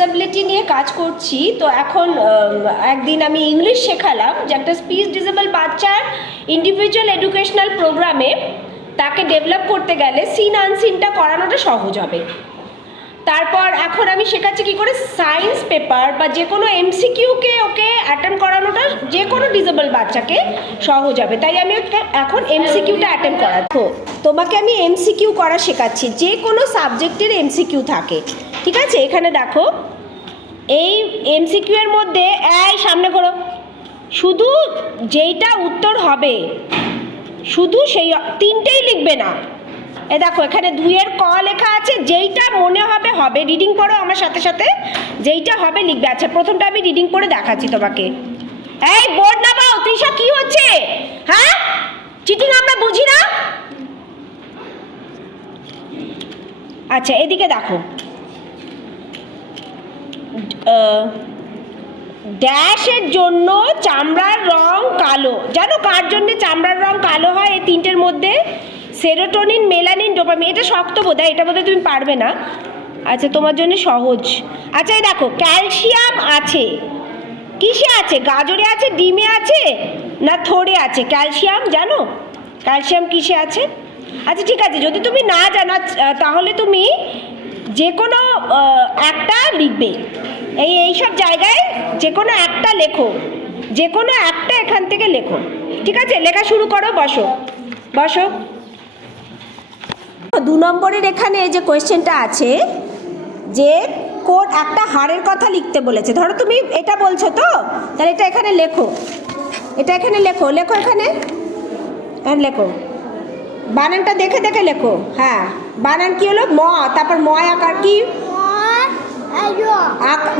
Disability নিয়ে কাজ করছি, তো এখন একদিন আমি ইংলিশ শেখালাম যে একটা স্পিচ ডিসেবল বাচ্চার ইন্ডিভিজুয়াল এডুকেশনাল প্রোগ্রামে তাকে ডেভেলপ করতে গেলে সিন আনসিনটা করানোটা সহজ হবে। তারপর এখন আমি শেখাচ্ছি কী করে সায়েন্স পেপার বা যে কোনো এমসিকিউকে ওকে অ্যাটেম্প করানোটা যে কোনো ডিসেবল বাচ্চাকে সহজ হবে। তাই আমি এখন এমসিকিউটা অ্যাটেম্প করাচ্ছি। তোমাকে আমি এমসিকিউ করা শেখাচ্ছি, যে কোনো সাবজেক্টের এমসিকিউ থাকে, ঠিক আছে? এখানে দেখো এই এমসিকিউ এর মধ্যে এই সামনে করো, শুধু যেইটা উত্তর হবে শুধু সেই তিনটেই লিখবে না। এ দেখো এখানে 2-এর ক লেখা আছে, যেইটা মনে হবে হবে। রিডিং পড়ো আমার সাথে সাথে, যেইটা হবে লিখবে। আচ্ছা প্রথমটা আমি রিডিং পড়ে দেখাচ্ছি তোমাকে। এই বোর্ড নামাও। তৃষা কি হচ্ছে? হ্যাঁ, চিটিং আমরা বুঝি না। আচ্ছা এদিকে দেখো, ড্যাশের জন্য চামড়ার রং কালো। জানো কার জন্য চামড়ার রং কালো হয়? এই তিনটের মধ্যে সেরোটোনিন, মেলানিন, ডোপামিন। এটা শক্ত বোধহয়, এটা বোধহয় তুমি পারবে না। আচ্ছা তোমার জন্য সহজ। আচ্ছা এই দেখো ক্যালসিয়াম আছে কিসে আছে? গাজরে আছে, ডিমে আছে, না থোড়ে আছে? ক্যালসিয়াম জানো? ক্যালসিয়াম কিসে আছে? আচ্ছা ঠিক আছে, যদি তুমি না জানো তাহলে তুমি যে কোনো একটা লিখবে। এইসব জায়গায় যে কোনো একটা লেখো, যে কোনো একটা এখান থেকে লেখো, ঠিক আছে? লেখা শুরু করো, বসো বসো। 2 নম্বরের এখানে যে কোয়েশ্চেনটা আছে যে কোন একটা হাড়ের কথা লিখতে বলেছে। ধরো তুমি এটা বলছো, তো তাহলে এটা এখানে লেখো, এটা এখানে লেখো, লেখো এখানে লেখো, বানানটা দেখে দেখে লেখো। হ্যাঁ বানান কি হলো? ম, তারপর ময় আকার কি?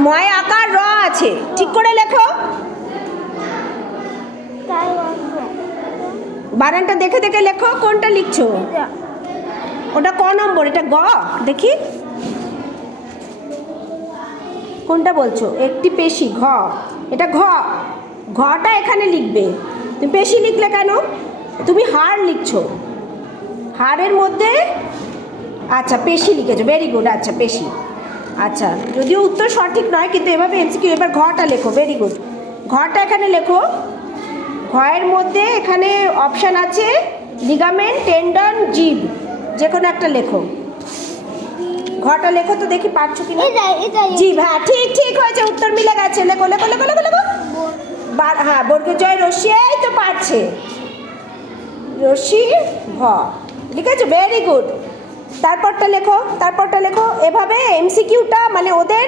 ময় আকার র আছে, ঠিক করে লেখো। বানানটা দেখে দেখে লেখো। কোনটা লিখছো? ওটা ক নম্বর? এটা গ, দেখি কোনটা বলছো? একটি পেশি, ঘ। এটা ঘ, ঘটা এখানে লিখবে। তুমি পেশি লিখলে কেন? তুমি হাড় লিখছো, হাড়ের মধ্যে আচ্ছা পেশি লিখেছো, ভেরি গুড। আচ্ছা পেশি, আচ্ছা যদিও উত্তর সঠিক নয় কিন্তু এভাবে এমসিকিউ। এবার ঘটা লেখো, ভেরি গুড। ঘটা এখানে লেখো। ঘয়ের মধ্যে এখানে অপশান আছে লিগামেন্ট, টেন্ডন, জিভ, যে কোনো একটা লেখো। ঘটা লেখো তো দেখি পারছো কিনা। জিভ, হ্যাঁ ঠিক ঠিক হয়েছে, উত্তর মিলে গেছে। লেখো লেখো লেখো লেখো লেখো। হ্যাঁ বর্গের জয় রশ্মি, এই তো পারছে, রশ্মি ভ, লিখেছো, ভেরি গুড। তারপরটা লেখো, তারপরটা লেখো। এভাবে এমসিকিউটা মানে ওদের